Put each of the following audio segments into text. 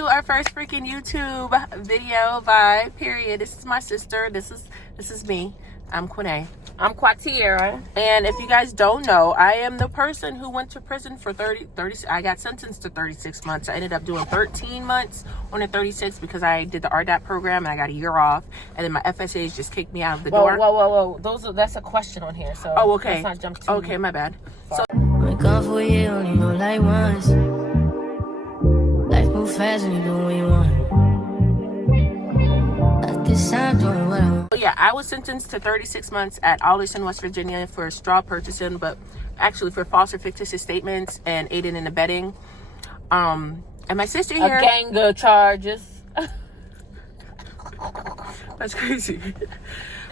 to our first freaking YouTube video vibe, period. This is my sister. This is me. I'm Quinay. I'm Quatiera. And if you guys don't know, I am the person who went to prison for 30. I got sentenced to 36 months. I ended up doing 13 months on the 36 because I did the RDAP program and I got a year off. And then my FSAs just kicked me out of the door. Whoa. That's a question on here. So okay. Let's not jump too Okay, my bad. far. So, Gone for a year, only know like once. Life move fast when you do what you want. At this time, doing what I want. yeah, I was sentenced to 36 months at Alderson, West Virginia for straw purchasing, but actually for false or fictitious statements and aiding and abetting. And my sister here... A gang of charges. That's crazy.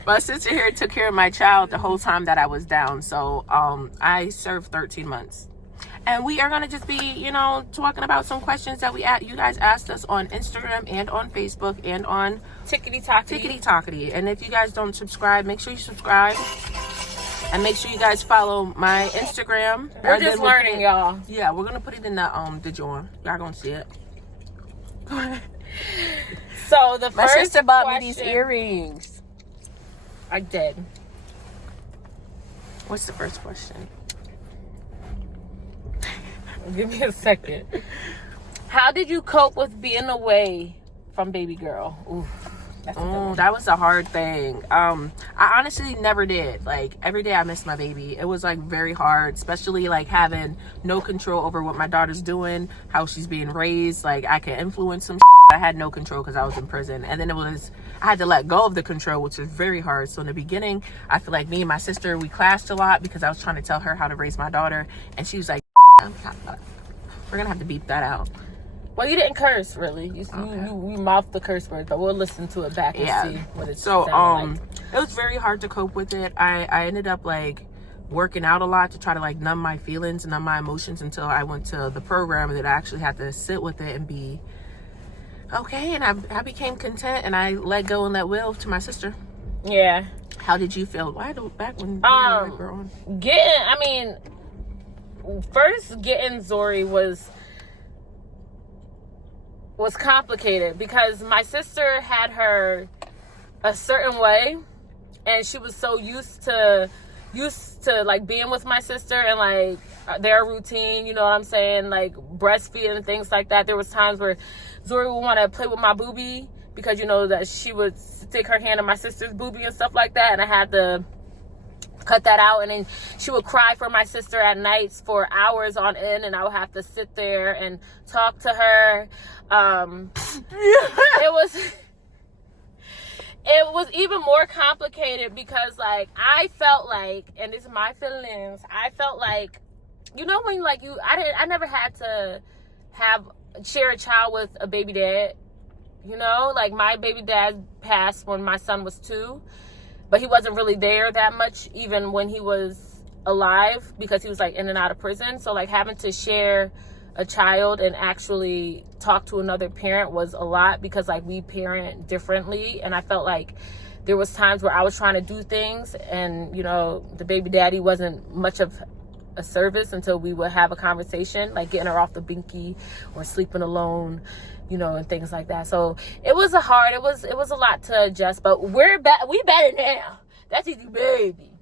My sister here took care of my child the whole time that I was down. So I served 13 months. And we are going to just be, talking about some questions that you guys asked us on Instagram and on Facebook and on Tickety-Tockety. And if you guys don't subscribe, make sure you subscribe. And make sure you guys follow my Instagram. We're just learning, y'all. Yeah, we're going to put it in the joint. Y'all going to see it. So the My first sister bought me question- these earrings. I did. What's the first question? Give me a second. How did you cope with being away from baby girl? Ooh, that's a good one. That was a hard thing. I honestly never did. Like, every day I missed my baby. It was like very hard, especially like having no control over what my daughter's doing, how she's being raised. Like, I could influence some I had no control because I was in prison. And then I had to let go of the control, which was very hard. So in the beginning, I feel like me and my sister, we clashed a lot because I was trying to tell her how to raise my daughter. And she was like, we're going to have to beep that out. Well, you didn't curse, really. You mouthed the curse words, but we'll listen to it back and see what it sounded like. It was very hard to cope with it. I ended up like working out a lot to try to like numb my feelings and numb my emotions until I went to the program that I actually had to sit with it and be okay. And I became content and I let go and let will to my sister. Yeah. How did you feel? Why back when you were growing? First getting Zori was complicated because my sister had her a certain way and she was so used to like being with my sister and like their routine, you know what I'm saying, like breastfeeding and things like that. There was times where Zori would want to play with my boobie because that she would stick her hand in my sister's boobie and stuff like that, and I had to cut that out. And then she would cry for my sister at nights for hours on end, and I would have to sit there and talk to her. It was even more complicated because like I felt like, and this is my feelings, I felt like, when like I never had to share a child with a baby dad. Like my baby dad passed when my son was 2. But he wasn't really there that much, even when he was alive, because he was like in and out of prison. So like having to share a child and actually talk to another parent was a lot because like we parent differently. And I felt like there was times where I was trying to do things and, the baby daddy wasn't much of a service until we would have a conversation, like getting her off the binky or sleeping alone, and things like that. So it was it was a lot to adjust, but we better now. That's easy, baby.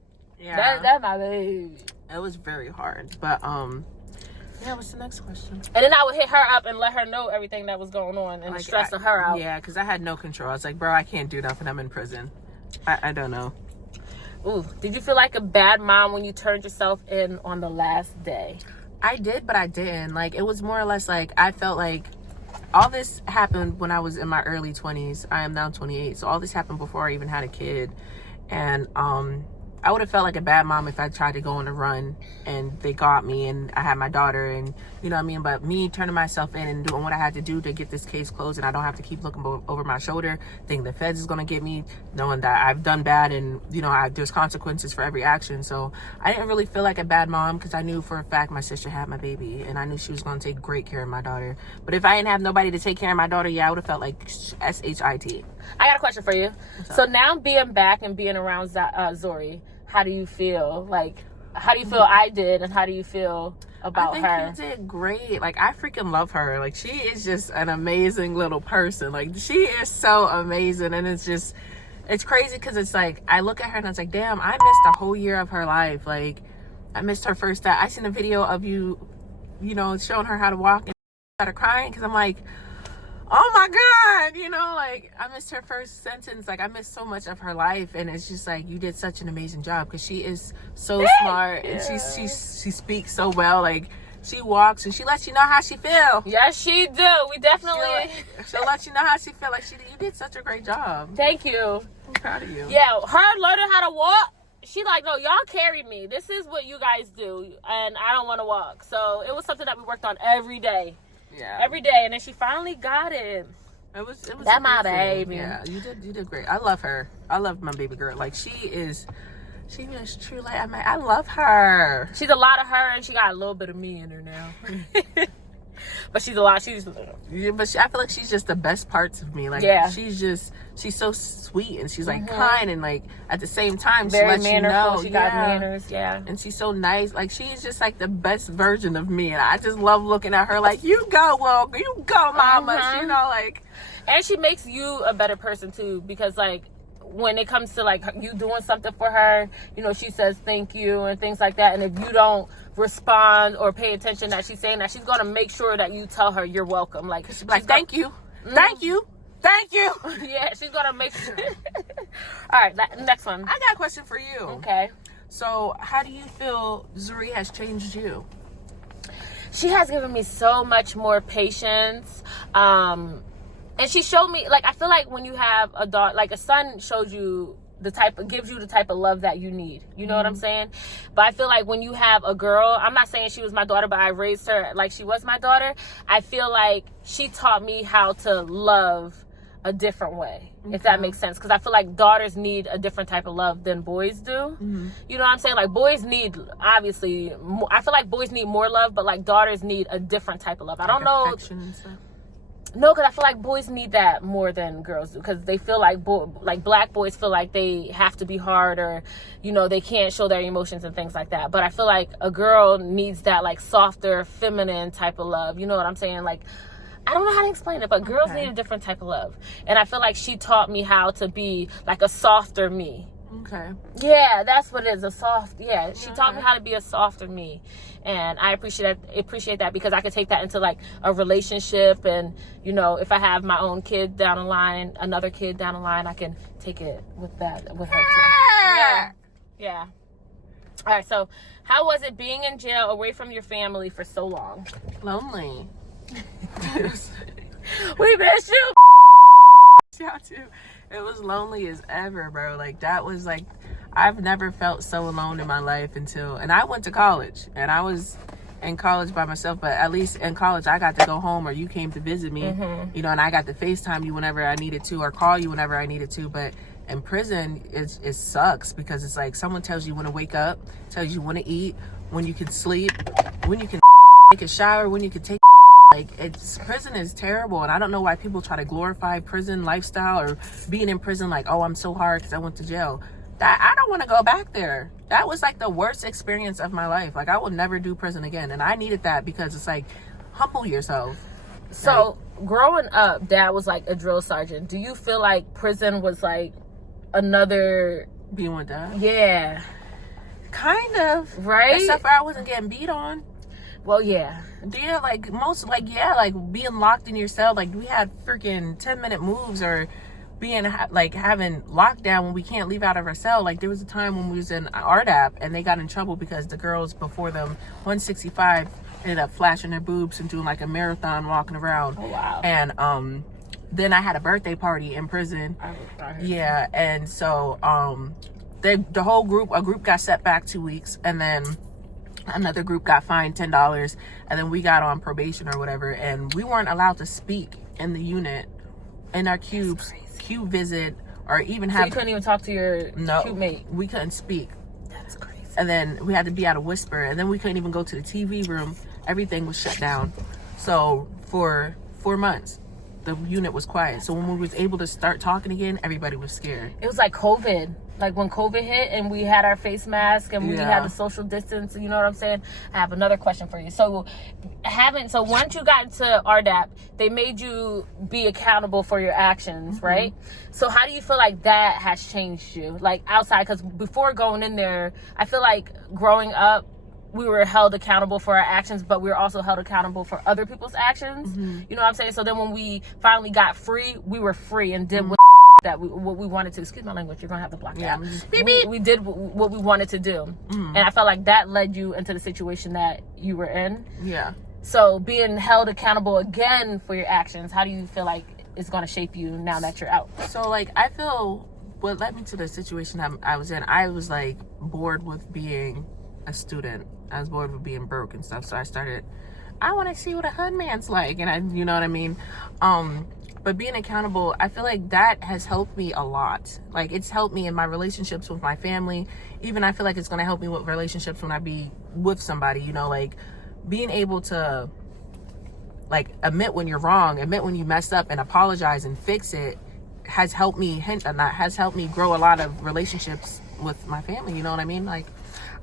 Yeah. That's my baby. It was very hard. But what's the next question? And then I would hit her up and let her know everything that was going on and stressing her out. Yeah, because I had no control. I was like, bro, I can't do nothing. I'm in prison. I don't know. Ooh, did you feel like a bad mom when you turned yourself in on the last day? I did, but I didn't. Like, it was more or less like I felt like all this happened when I was in my early 20s. I am now 28. So all this happened before I even had a kid. And I would have felt like a bad mom if I tried to go on a run and they got me and I had my daughter and, you know what I mean? But me turning myself in and doing what I had to do to get this case closed and I don't have to keep looking over my shoulder, thinking the feds is going to get me, knowing that I've done bad and, there's consequences for every action. So I didn't really feel like a bad mom because I knew for a fact my sister had my baby and I knew she was going to take great care of my daughter. But if I didn't have nobody to take care of my daughter, I would have felt like SHIT. I got a question for you. So now being back and being around Zori, how do you feel? Like, how do you feel I did, and how do you feel about I think her? you did great. Like, I freaking love her. Like, she is just an amazing little person. Like, she is so amazing. And it's crazy because it's like, I look at her and it's like, damn, I missed a whole year of her life. Like, I missed her first time. I seen a video of you know, showing her how to walk and started crying because I'm like, oh my God, you know, like, I missed her first sentence. Like, I missed so much of her life. And it's just like, you did such an amazing job because she is so smart and she speaks so well. Like, she walks and she lets you know how she feel. Yes, she do. We definitely. She'll let you know how she feel. Like, you did such a great job. Thank you. I'm proud of you. Yeah, her learning how to walk. She like, no, y'all carry me. This is what you guys do, and I don't want to walk. So it was something that we worked on every day. Yeah. Every day, and then she finally got it. It was that my amazing. baby. Yeah, you did great. I love her. I love my baby girl. Like, she is true. Like, I love her. She's a lot of her, and she got a little bit of me in her now. But she's a lot. Yeah, but I feel like she's just the best parts of me. Like, yeah. she's so sweet, and she's like kind, and like at the same time, very she lets you know. She got manners, yeah. And she's so nice. Like, she's just like the best version of me, and I just love looking at her. Like, you go, mama. You know, like. And she makes you a better person too, because like, when it comes to like you doing something for her, you know, she says thank you and things like that. And if you don't respond or pay attention that she's saying that, she's gonna make sure that you tell her you're welcome. Like, she's like, thank you. Thank you. Yeah, she's gonna make sure. All right, next one. I got a question for you. Okay. So, how do you feel Zuri has changed you? She has given me so much more patience. And she showed me, like, I feel like when you have a daughter, like a son shows you gives you the type of love that you need. You know what I'm saying? But I feel like when you have a girl, I'm not saying she was my daughter, but I raised her like she was my daughter. I feel like she taught me how to love a different way, if that makes sense. Because I feel like daughters need a different type of love than boys do. You know what I'm saying? Like, boys need, obviously, I feel like boys need more love, but like daughters need a different type of love. I don't know. Affection and stuff. No, because I feel like boys need that more than girls do, because they feel like black boys feel like they have to be hard, or, you know, they can't show their emotions and things like that. But I feel like a girl needs that like softer, feminine type of love. You know what I'm saying? Like, I don't know how to explain it, but girls need a different type of love. And I feel like she taught me how to be like a softer me. Okay. Yeah, that's what it is. She taught me how to be a softer me. And I appreciate that because I could take that into like a relationship, and, you know, if I have my own kid down the line, another kid down the line, I can take it with her too. Yeah. All right, so how was it being in jail away from your family for so long? Lonely. We miss you. Y'all too. It was lonely as ever, bro. Like, that was like, I've never felt so alone in my life and I went to college, and I was in college by myself, but at least in college I got to go home, or you came to visit me, you know, and I got to FaceTime you whenever I needed to, or call you whenever I needed to. But in prison, it sucks, because it's like someone tells you when to wake up, tells you when to eat, when you can sleep, when you can take a shower, when you can take like, prison is terrible, and I don't know why people try to glorify prison lifestyle or being in prison like, oh, I'm so hard because I went to jail. That I don't want to go back there. That was like the worst experience of my life. Like, I will never do prison again, and I needed that because it's like, humble yourself. So, growing up, Dad was like a drill sergeant. Do you feel like prison was like another being with Dad? Yeah, kind of, right? Except for I wasn't getting beat on. Well, yeah, like being locked in your cell. Like, we had freaking 10-minute moves, or being having lockdown when we can't leave out of our cell. Like, there was a time when we was in RDAP and they got in trouble because the girls before them, 165, ended up flashing their boobs and doing like a marathon walking around. Oh, wow. And then I had a birthday party in prison. Yeah, and so the whole group got set back 2 weeks, and then another group got fined $10, and then we got on probation or whatever, and we weren't allowed to speak in the unit, in our cubes, cube visit, or even have. So you couldn't even talk to your cube mate? We couldn't speak. That's crazy. And then we had to be at a whisper, and then we couldn't even go to the TV room. Everything was shut down. So for 4 months, the unit was quiet. So when we was able to start talking again, everybody was scared. It was like COVID. like when COVID hit and we had our face mask and we had the social distance, you know what I'm saying? I have another question for you. So once you got into RDAP, they made you be accountable for your actions, right? So how do you feel like that has changed you? Like outside, because before going in there, I feel like growing up, we were held accountable for our actions, but we were also held accountable for other people's actions. You know what I'm saying? So then when we finally got free, we were free and did what we wanted to. Excuse my language, you're gonna have to block that. We did what we wanted to do. And I felt like that led you into the situation that you were in. So being held accountable again for your actions, how do you feel like it's gonna shape you now that you're out? So like, I feel what led me to the situation I was in, I was like bored with being a student. I was bored with being broke and stuff. So I want to see what a hood man's like. And you know what I mean? But being accountable, I feel like that has helped me a lot. Like, it's helped me in my relationships with my family. Even I feel like it's going to help me with relationships when I be with somebody, you know, like being able to like admit when you're wrong, admit when you messed up and apologize and fix it has helped me grow a lot of relationships with my family. You know what I mean? Like,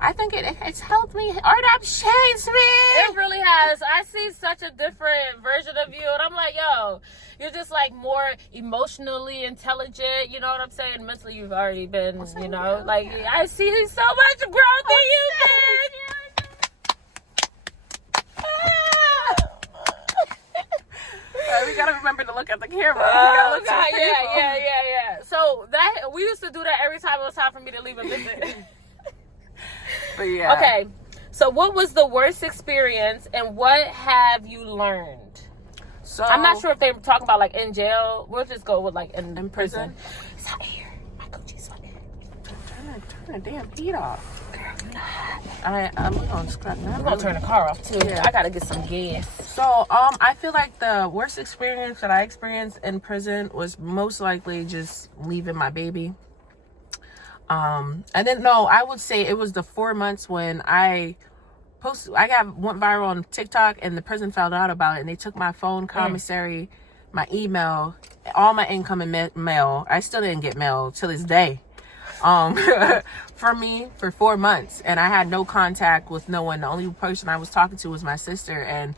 I think it's helped me. RDAP changed me. It really has. I see such a different version of you, and I'm like, yo, you're just like more emotionally intelligent. You know what I'm saying? Mentally, you've already been, you know, like I see so much growth in you, man. We gotta remember to look at the camera. Oh, God, yeah. So that we used to do that every time it was time for me to leave a visit. But yeah. Okay, so what was the worst experience and what have you learned? So I'm not sure if they were talking about like in jail. We'll just go with like in prison. It's hot here. My Gucci's hot here. Turn the damn heat off. I'm gonna scrap that. We're gonna turn the car off too. Yeah. I gotta get some gas. So I feel like the worst experience that I experienced in prison was most likely just leaving my baby. And then no, I would say it was the 4 months when I went viral on TikTok and the prison found out about it and they took my phone commissary, my email, all my incoming mail. I still didn't get mail till this day. For me for 4 months, and I had no contact with no one. The only person I was talking to was my sister, and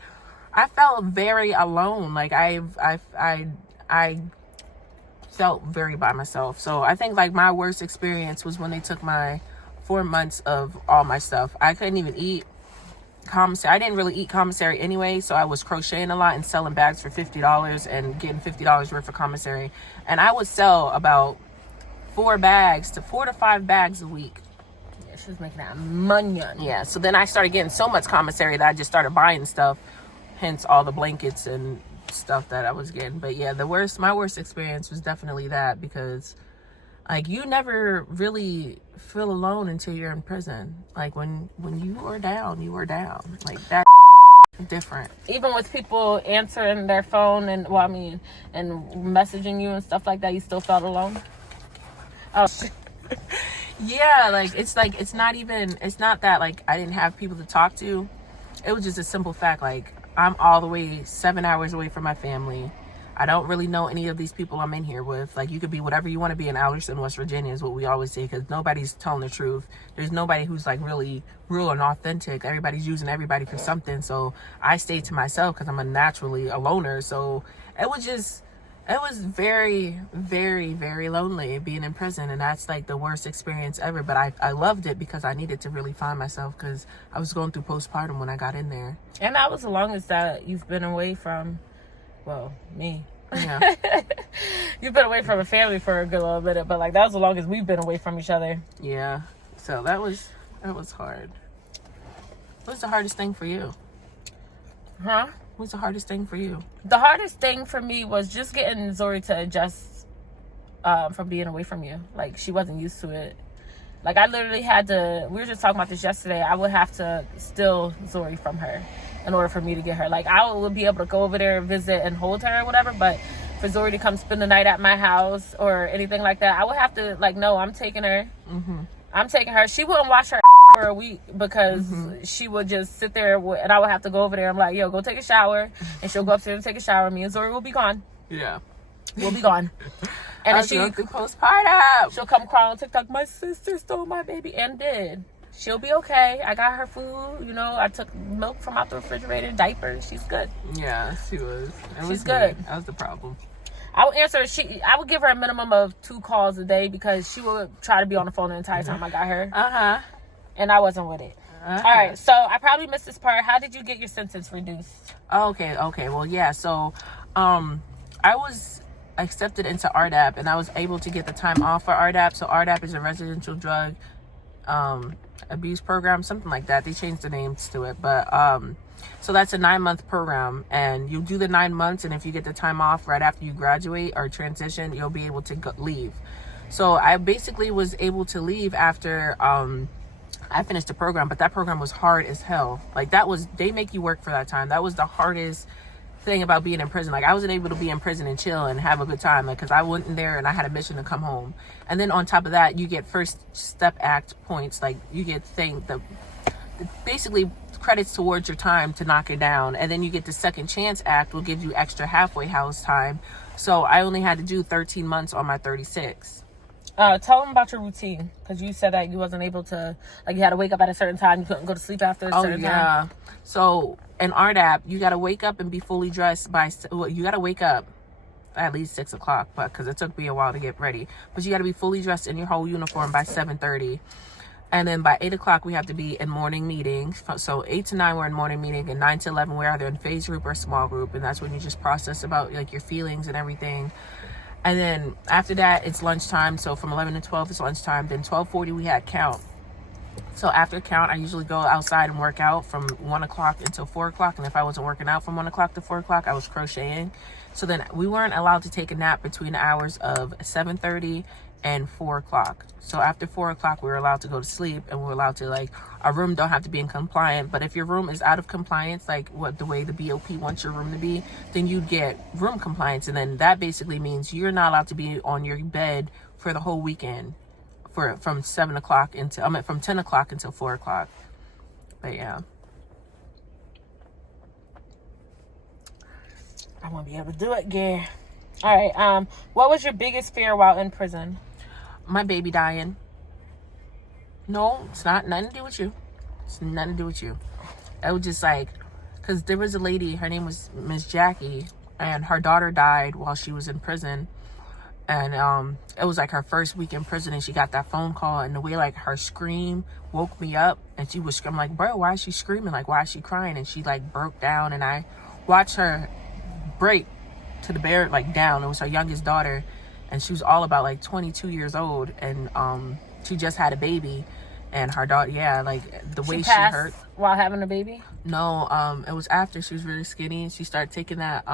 I felt very alone. Like I felt very by myself. So I think like my worst experience was when they took my 4 months of all my stuff. I couldn't even eat commissary. I didn't really eat commissary anyway, so I was crocheting a lot and selling bags for $50 and getting $50 worth of commissary, and I would sell about 4 to 5 bags a week. Yeah, she was making that money. Yeah, so then I started getting so much commissary that I just started buying stuff, hence all the blankets and stuff that I was getting. But yeah, my worst experience was definitely that, because like you never really feel alone until you're in prison. Like when you are down, you are down. Like that different. Even with people answering their phone and and messaging you and stuff like that, you still felt alone? Oh. Yeah, it's not that like I didn't have people to talk to. It was just a simple fact, like I'm all the way 7 hours away from my family. I don't really know any of these people I'm in here with. Like, you could be whatever you want to be in Alderson, West Virginia, is what we always say, because nobody's telling the truth. There's nobody who's like really real and authentic. Everybody's using everybody for something. So I stayed to myself because I'm naturally a loner. So it was very, very, very lonely being in prison. And that's like the worst experience ever. But I loved it because I needed to really find myself, because I was going through postpartum when I got in there. And that was the longest that you've been away from, well, me. Yeah. You've been away from a family for a good little minute, but like that was the longest we've been away from each other. Yeah. So that was hard. What was the hardest thing for you? Huh? What's the hardest thing for you? The hardest thing for me was just getting Zori to adjust from being away from you. Like, she wasn't used to it. Like, I literally had to, we were just talking about this yesterday, I would have to steal Zori from her in order for me to get her. Like, I would be able to go over there, visit, and hold her or whatever, but for Zori to come spend the night at my house or anything like that, I would have to, like, no, I'm taking her. Mm-hmm. I'm taking her. She wouldn't wash her for a week because she would just sit there and I would have to go over there. I'm like, yo, go take a shower. And she'll go upstairs and take a shower. Me and Zori will be gone. Yeah. We'll be gone. And I then was going through postpartum. she'll come crying on TikTok, my sister stole my baby, and did. She'll be okay. I got her food. You know, I took milk from out the refrigerator, diapers. She's good. Yeah, she was. She's good. That was the problem. I would answer. I would give her a minimum of 2 calls a day because she would try to be on the phone the entire time I got her. And I wasn't with it. All right, so I probably missed this part. How did you get your sentence reduced? Okay. Well, yeah. So, I was accepted into RDAP, and I was able to get the time off for RDAP. So RDAP is a residential drug abuse program, something like that. They changed the names to it, but so that's a 9-month program, and you do the 9 months, and if you get the time off right after you graduate or transition, you'll be able to leave. So I basically was able to leave after I finished the program, but that program was hard as hell. Like, they make you work for that time. That was the hardest thing about being in prison. Like, I wasn't able to be in prison and chill and have a good time, like, because I went in there and I had a mission to come home. And then on top of that, you get First Step Act points. Like, you get basically credits towards your time to knock it down. And then you get the Second Chance Act, will give you extra halfway house time. So I only had to do 13 months on my 36. Tell them about your routine, because you said that you wasn't able to, like, you had to wake up at a certain time, you couldn't go to sleep after a certain time. So in RDAP, you got to wake up and be fully dressed you got to wake up at least 6 o'clock, because it took me a while to get ready. But you got to be fully dressed in your whole uniform by 7:30. And then by 8 o'clock, we have to be in morning meetings. So 8 to 9, we're in morning meeting, and 9 to 11, we're either in phase group or small group. And that's when you just process about, like, your feelings and everything. And then after that, it's lunchtime. So from 11 to 12, it's lunchtime. Then 12:40, we had count. So after count, I usually go outside and work out from 1 o'clock until 4 o'clock. And if I wasn't working out from 1 o'clock to 4 o'clock, I was crocheting. So then we weren't allowed to take a nap between the hours of 7:30 and 4 o'clock. So after 4 o'clock, we were allowed to go to sleep, and we're allowed to, like, our room don't have to be in compliant. But if your room is out of compliance, like the way the BOP wants your room to be, then you'd get room compliance. And then that basically means you're not allowed to be on your bed for the whole weekend from 7 o'clock from 10 o'clock until 4 o'clock. But yeah. I won't be able to do it, girl. All right. What was your biggest fear while in prison? My baby dying. No, it's not nothing to do with you. It's nothing to do with you. It was just like, because there was a lady, her name was Miss Jackie, and her daughter died while she was in prison. And it was like her first week in prison, and she got that phone call, and the way, like, her scream woke me up, and she was screaming, like, bro, why is she screaming? Like, why is she crying? And she, like, broke down, and I watched her break to the bare, like, down. It was her youngest daughter, and she was all about, like, 22 years old, and she just had a baby. And her daughter, like, the way she hurt while having a baby. No, it was after she was really skinny, and she started taking that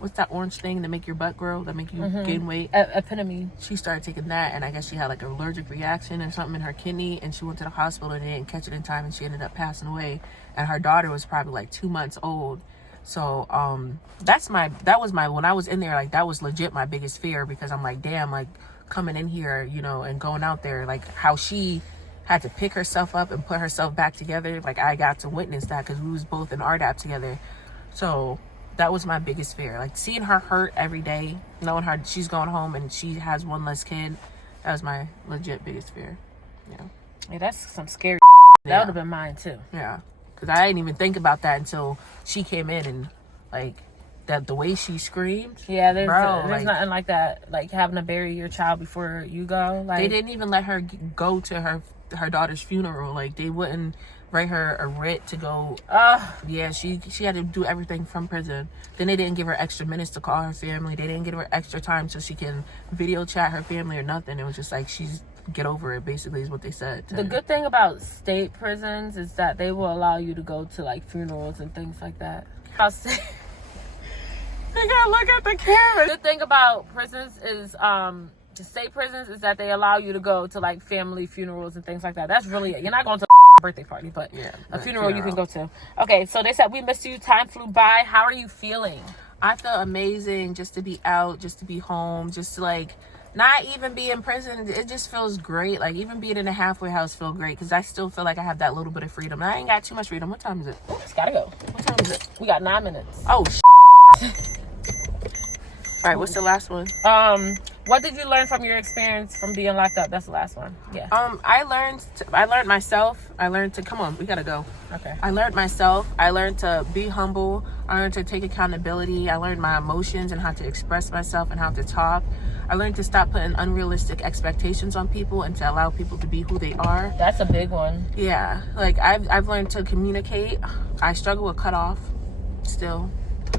what's that orange thing that make your butt grow, that make you gain weight? Epinephrine. She started taking that, and I guess she had, like, an allergic reaction or something in her kidney, and she went to the hospital, and they didn't catch it in time, and she ended up passing away. And her daughter was probably like 2 months old. So that was my, when I was in there, like, that was legit my biggest fear, because I'm like, damn, like, coming in here, you know, and going out there, like, how she had to pick herself up and put herself back together. Like, I got to witness that, because we was both in RDAP together. So that was my biggest fear, like, seeing her hurt every day, knowing her, she's going home and she has one less kid. That was my legit biggest fear. Yeah, that's some scary. Yeah. That would have been mine too. Yeah, because I didn't even think about that until she came in, and, like, that the way she screamed. Yeah, there's nothing like that, like having to bury your child before you go. Like, they didn't even let her go to her daughter's funeral. Like, they wouldn't write her a writ to go. Yeah, she had to do everything from prison. Then they didn't give her extra minutes to call her family. They didn't give her extra time so she can video chat her family or nothing. It was just like, she's get over it, basically, is what they said. The good thing about state prisons is that they will allow you to go to, like, funerals and things like that. They gotta look at the camera. The good thing about prisons is the state prisons is that they allow you to go to, like, family funerals and things like that. That's really it. You're not going to a birthday party, but yeah, a funeral you can go to. Okay, so they said we missed you. Time flew by. How are you feeling? I feel amazing, just to be out, just to be home, just to, like, not even be in prison. It just feels great. Like, even being in a halfway house feel great, because I still feel like I have that little bit of freedom. And I ain't got too much freedom. What time is it? Oops, gotta go. What time is it? We got 9 minutes. Oh, all right, what's the last one? What did you learn from your experience from being locked up? That's the last one. Yeah. I learned myself. I learned to, come on, we gotta go. Okay. I learned myself. I learned to be humble. I learned to take accountability. I learned my emotions and how to express myself and how to talk. I learned to stop putting unrealistic expectations on people and to allow people to be who they are. That's a big one. Yeah, like I've learned to communicate. I struggle with cut off still.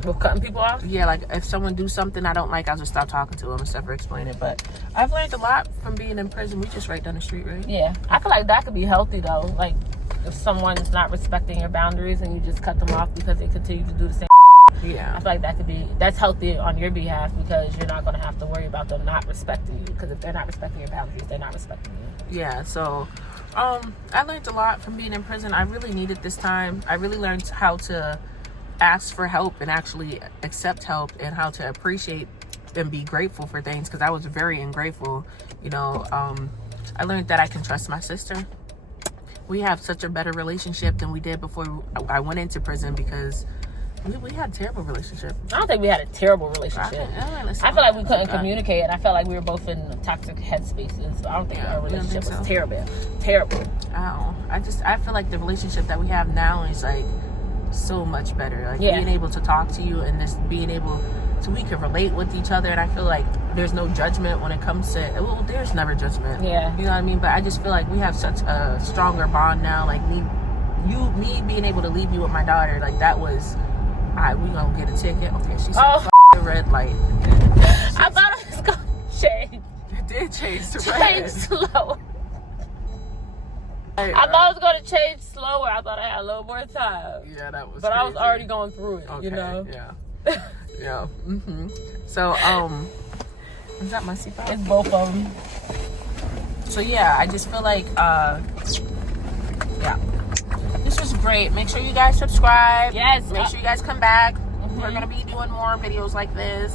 With cutting people off? Yeah, like if someone do something I don't like, I'll just stop talking to them instead of explaining it. But I've learned a lot from being in prison. We just right down the street, right? Yeah. I feel like that could be healthy though. Like if someone's not respecting your boundaries and you just cut them off because they continue to do the same. Yeah. I feel like that's healthy on your behalf because you're not going to have to worry about them not respecting you. Because if they're not respecting your boundaries, they're not respecting you. Yeah, so I learned a lot from being in prison. I really needed this time. I really learned how to ask for help and actually accept help and how to appreciate and be grateful for things because I was very ungrateful. You know, I learned that I can trust my sister. We have such a better relationship than we did before I went into prison because we had a terrible relationship. I don't think we had a terrible relationship. I feel like we couldn't communicate, and I felt like we were both in toxic headspaces. I don't think our relationship was terrible. Terrible. I feel like the relationship that we have now is like so much better. Like being able to talk to you and just being able to, we can relate with each other, and I feel like there's no judgment when it comes to, well, there's never judgment. Yeah. You know what I mean? But I just feel like we have such a stronger bond now. Like me being able to leave you with my daughter, like that was, all right, we gonna get a ticket. Okay, she said the red light. I thought it was gonna change. It did change to red. Change slow. I thought it was gonna change slower. I thought I had a little more time. Yeah, that was. But crazy. I was already going through it. Okay, You know. Yeah. Yeah. So is that my seatbelt? It's both of them. So yeah, I just feel like yeah, this was great. Make sure you guys subscribe. Yes. Make sure you guys come back. We're gonna be doing more videos like this.